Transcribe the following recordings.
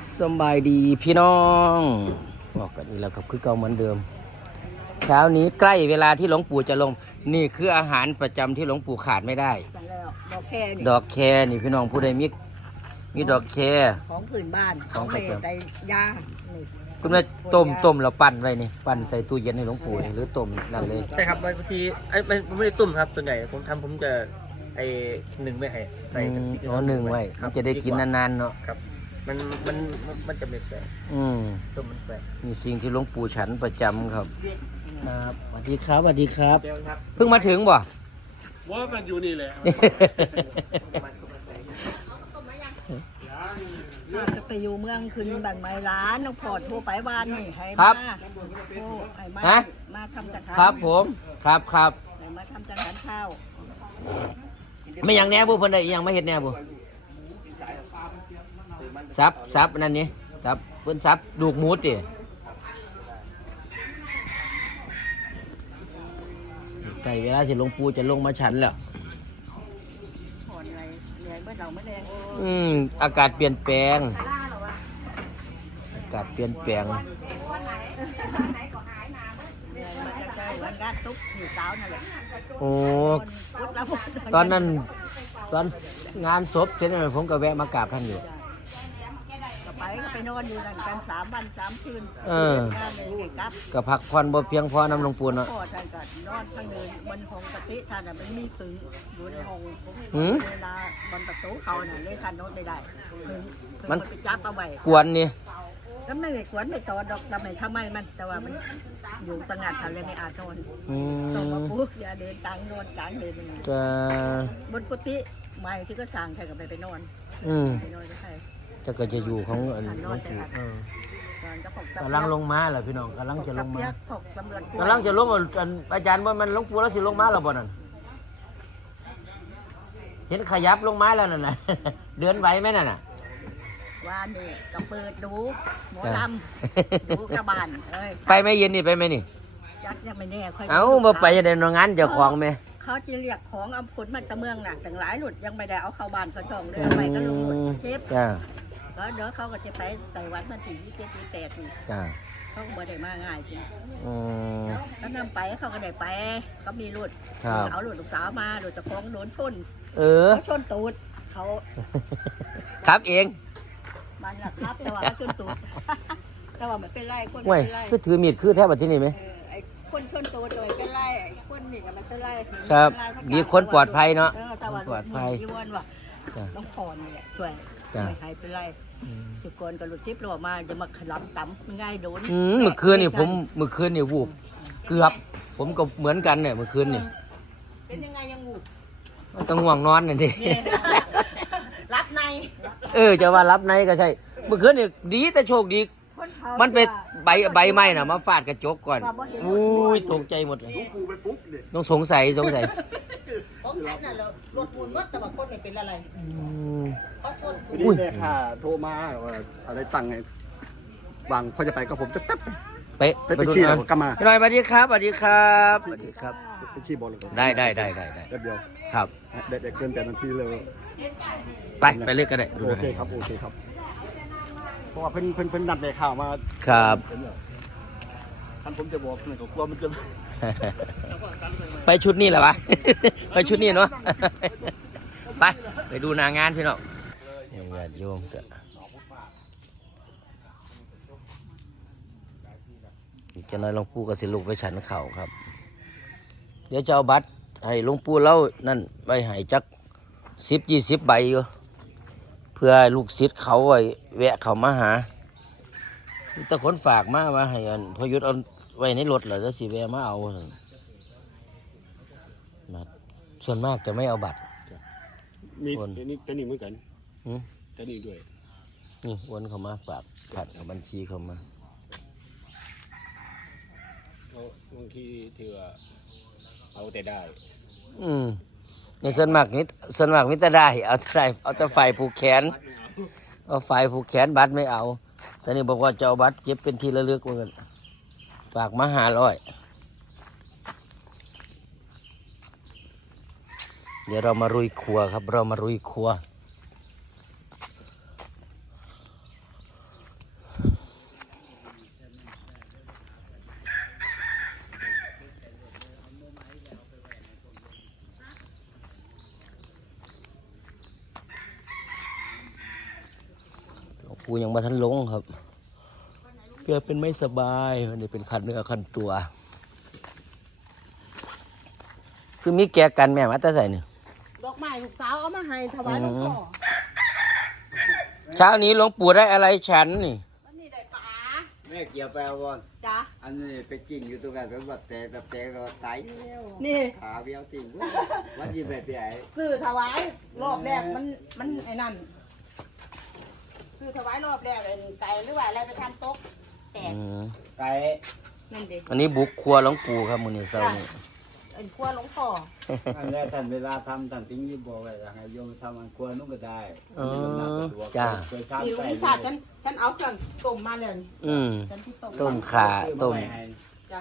สบายดีพี่น้องบอกกันอีกแล้วครับคือเก่าเหมือนเดิมเช้านี้ใกล้เวลาที่หลวงปู่จะลงนี่คืออาหารประจำที่หลวงปู่ขาดไม่ได้ดอกแค่นี่ดอกแคนี่พี่น้องผู้ใดมีดอกแคของพื้นบ้านของไม่ใส่ยาคุณแม่ต้มแล้วปั่นไว้นี่ปั่นใส่ตู้เย็นให้หลวงปู่นี่หรือต้มนั่นเลยใช่ครับบางทีไม่ได้ตุ่มครับส่วนใหญ่ผมจะหนึ่งไม่ให้ใส่หนึ่งไว้มันจะได้กินนานๆเนาะครับมันจะไม่แปลกต้มมันแปลกมีสิ่งที่หลวงปู่ฉันประจำครับสวัสดีครับสวัสดีครับเพิ่งมาถึงบ่ว่ามันอยู่นี่แหละจะไปอยู่เมืองคืนแบ่งไม้ร้านน้องพอดทั่วไปบ้านนี่ให้มาทำจัดการครับผมครับมาทำจัดการข้าวไม่อย่างแน่บุเพิ่นได้ยังไม่เห็นแน่บุซับนั่นนี่ซับเพิ่นซับลูกหมูติใกล้เวลาที่หลวงปู่จะลงมาฉันแล้วอากาศเปลี่ยนแปลงโอ้ตอนนั้นตอนงานศพเช่นนั้นผมก็แวะมากราบท่านอยู่ไปนอนอยู่นั่นกัน3 วัน 3 คืนก็พักผ่อนบ่เพียงพอน้ำหลวงปู่เนาะพ่อท่านก็นอนทั้งเดินบนห้องกะทิท่านมันมีผึ้งอยู่ในห้องเวลาบนประตูเขาน่ะเลยท่านนอนไม่ได้มันไปจับเอาไว้กวนนี่แล้วไม่กวนไม่ตอดดอกทำไมมันแต่ว่ามันอยู่ต่างหากทำเลยไม่อาจนอนต้องมาปุ๊บอย่าเดินกลางนอนกลางเดินบนกุฏิไม้ที่ก็สั่งใครก็ไปนอนไปนอนก็ใครก็จะอยู่ของหลวงปู่กำลังลงมาเหรอพี่น้องกำลังจะลงมากำลังจะลงอาจารย์ว่ามันหลวงปู่แล้วสิลงมาหรอบ่นั่นเห็นขยับลงมาแล้วนั่นน่ะเดินไหวไหมนั่นน่ะว่านี่ก็เปิดดูหมอลำดูกระบาลไปไม่เย็นนี่ไปไหมนี่ยักยังไม่แน่มาไปจะเดินงานจะคลองไหมเขาจะเรียกของเอาผลมาตะเมืองน่ะแต่หลายหลุดยังไม่ได้เอาเข้าบ้านเขาช่องเลยไปก็ลงหลุดเทปแล้วเดี๋ยวเขาก็จะไปไต้หวันวันที่27 28นี่เขาก็บ่ได้มาง่ายจริงแล้วนำไปเขาก็ได้ไปเขามีรถเอารถลูกสาวมาโดยจะคล้องโดนชนเขาชนตูดเขาครับเองมันหลักครับแต่ว่าชนตูดแต่ว่ามันเป็นไรคนเป็นไรคือถือมีดคือแทบแบบที่นี่ไหมไอ้คนชนตูดโดยเป็นไรไอ้คนนี่ก็มันเป็นไรครับดีคนปลอดภัยเนาะปลอดภัยที่ว่าต้องพรเนี่ยช่วยไม่หายเป็นไรทุกคนก็หลุดทิพย์หลอมาจะมาขลับต่ำง่ายโดนเมื่อคืนนี่วูบเกือบผมก็เหมือนกันเนี่ยเมื่อคืนนี่เป็นยังไงยังวูบมันก็ง่วงนอนนี่ทีรับในจะว่ารับในก็ใช่เมื่อคืนนี่ดีแต่โชคดีมันเป็นใบไม้น่ะมาฟาดกระจกก่อนอุ้ยตกใจหมดเลยต้องสงสัยของฉันน่ะรถปูนวัดแต่ว่าคนไม่เป็นอะไรเขาชนนี่แม่ค่ะโทรมาว่าอะไรตั้งไงวางพอจะไปก็ผมจะแป๊บไปชี้แล้วกลับมาหน่อยสวัสดีครับสวัสดีครับไปชี้บอลเลยได้เดียวครับเด็กเกิน8 นาทีเลยไปเล่นกันได้โอเคครับเพราะว่าเพิ่นนัดแม่ข่าวมาครับท่านผมจะบอกหนึ่งก็กลัวมันจะไปชุดนี้เหรอวะไปชุดนี้เนาะไปดูนางงานพี่น้องญาติโยมกันจะน้อยหลวงปู่กับสิลูกไปฉันเข่าครับเดี๋ยวจะเอาบัตรให้หลวงปู่เล่านั่นไปให้จัก10-20 ใบอยู่เพื่อลูกศิษย์เขาไว้แวะเขามาหาแต่คนฝากมาว่าให้พยุทธเอาไว้ในรถเหรอจะสิแวะมาเอาส่วนมากจะไม่เอาบัตรนี่เหมือนกันนี่ด้วยนี่วนเขามาฝากผัดกับบัญชีเขามาบางทีที่ว่าเอาแต่ได้ในส่วนมากมิตรได้เอาแต่ไฟผูกแขนเอาไฟผูกแขนบัตรไม่เอาแต่นี่บอกว่าจะเอาบัตรเก็บเป็นที่ระลึกเหมือนกันฝากมา500เดี๋ยวเรามารุยครัวครับเรามารุยครัวปู่ยังมาทันลงครับแกเป็นไม่สบายวันนี้เป็นคันเนื้อคันตัวคือมีแกกันแม่มาแต่ใส่เนี่ยดอกไม้ลูกสาวเอามาให้ถวายหลวงพ่อเช้านี้หลวงปู่ได้อะไรฉันนี่วันนี้ได้ปลาแม่เกี่ยวไปเอาบอลจ้ะอันนี้ไปกินอยู่ตรงนั้นเป็นแบบแต่ก็ตายนี่ขาเบี้ยวติ่งวันยิ้มแบบใหญ่ซื้อถวายรอบแรกมันไอ้นั่นซื้อถวายรอบแรกไอ้ไก่หรือว่าอะไรไปทำโต๊ะแตกไก่นั่นเด็กอันนี้บุกครัวหลวงปู่ครับมื้อนี้เช้านี้ไอ้ครัวหลวงพ่ออันนี้ท่านเวลาทำท่านทิ้งที่บอกไว้ให้โยมทำอันควรนุ่งก็ได้จ้าเคยทำนี่ใส่ลุงชาติฉันเอาเครื่องต้มมาเลย ฉันที่ต้มต้มข่าต้มจ้ะ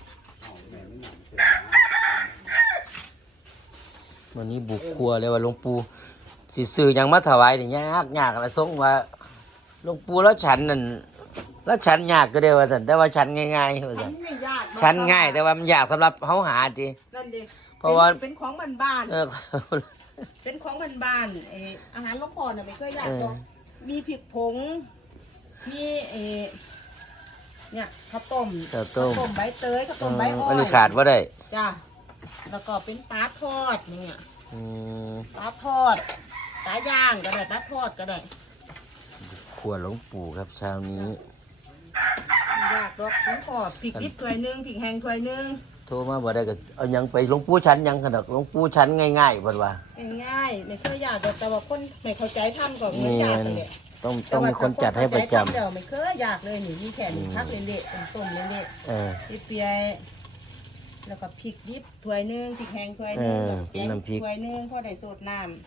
วันนี้บุกครัวเลยว่าหลวงปู่สิซื้อหยังมาถวายนี่ยากอะไรทรงว่าหลวงปู่แล้วฉันนั่นแล้วฉันยากก็ได้ว่าสันแต่ว่าฉันง่ายๆว่าฉัสันนไม่ยากฉันง่ายแต่ว่ามันยากสำหรับเฮาหาทีนั่นเด็กเพราะว่าเป็นของบ้านเออๆเป็นของบ้านๆอาหารหลวงพ่อน่ะไม่เคยยากหรอกมีพริกผงมีเนี่ยข้าวต้มข้าวต้มใบเตยข้าวต้มใบอ้อยอันนี้ขาดว่าได้จ้ะแล้วก็เป็นปลาทอดเนี่ยอืมปลาทอดปลาย่างก็ได้ปลาทอดก็ได้ครัวหลวงปู่ครับเช้านี้ยากหรอกหลวงพ่อพริกดิบถ้วยหนึงพริกแห้งถ้วยหนึงโทรมาบ่ได้ก็เอาหยังไปหลวงปู่ฉันหยังขนาดหลวงปู่ฉันง่ายๆบ่ว่าง่ายๆไม่เคยยากหรอกแต่ว่าคนไม่เข้าใจทำก็เหมือนยากเลยแหละต้องมีคนจัดให้ประจำเดี๋ยวไม่เคยอยากเลยนี่มีแค่นี้พักเละๆต้มเละเออๆเปียๆแล้วก็พริกดิบถ้วยหนึงพริกแห้งถ้วยหนึงเป็นน้ำพริกถ้วยหนึงพอได้สดน้ำ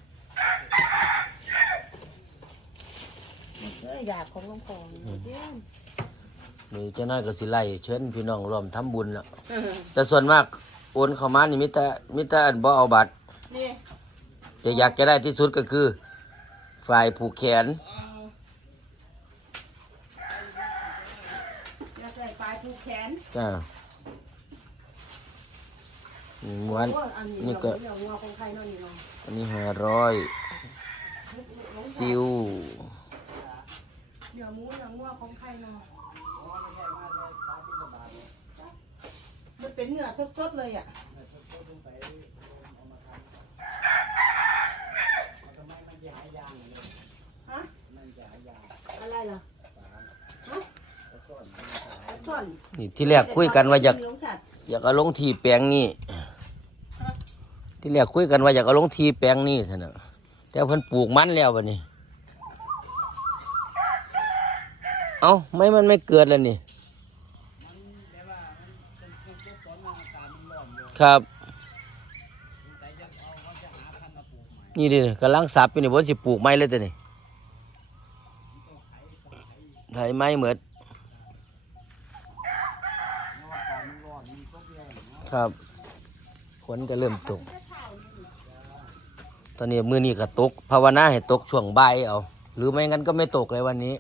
ไม่เคยอยากของหลวงพ่อเด้อนี่เจ้าน้อยก็สิไล่เชิญพี่น้องร่วมทำบุญแล้วแต่ส่วนมากโอนเข้ามานี่มีแต่อันบ่เอาบัตรนี่แต่อยากจะได้ที่สุดก็คือฝ่ายผูกแขนอยากได้ปลายผูกแขนจ้าม้วนโอ้ยอันี่ก็เดี๋ยวงัวของใครเนาะนี่เนาะอันนี้500ซิวเดี๋ยวหมูเดี๋ยวงัวของใครเนาะมันเป็นเนื้อสดๆเลยอ่ะฮะอะไรล่ะฮะช่อนนี่ที่แรกคุยกันว่าอยากลงสัตว์เอาลงที่แปลงนี้ที่แรกคุยกันว่าอยากเอาลงที่แปลงนี้ท่านน่ะแต่เพิ่นปลูกมันแล้วบัดนี้เอ้ามันไม่เกิดแล้วนี่ครับนี่ดิกำลังสับอยู่นี่บ่สิปลูกไม้เลยตัวนี้ไถไม้เหมือดครับฝนก็เริ่มตกตอนนี้มื้อนี้ก็ตกภาวนาให้ตกช่วงบ่ายเอาหรือไม่งั้นก็ไม่ตกเลยวันนี้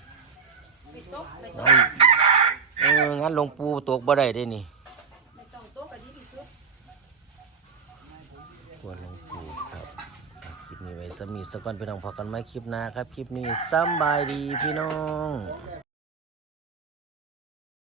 งั้นหลวงปู่ตกบ่ได้เด้นี่ไม่ต้องโต๊ะกันนี้ที่สุดกวนหลวงปู่ครับคลิปนี้ไว้สมีสก่อนพี่น้องพอกันไหมคลิปหน้าครับ คลิปนี้สำบายดีพี่น้องเ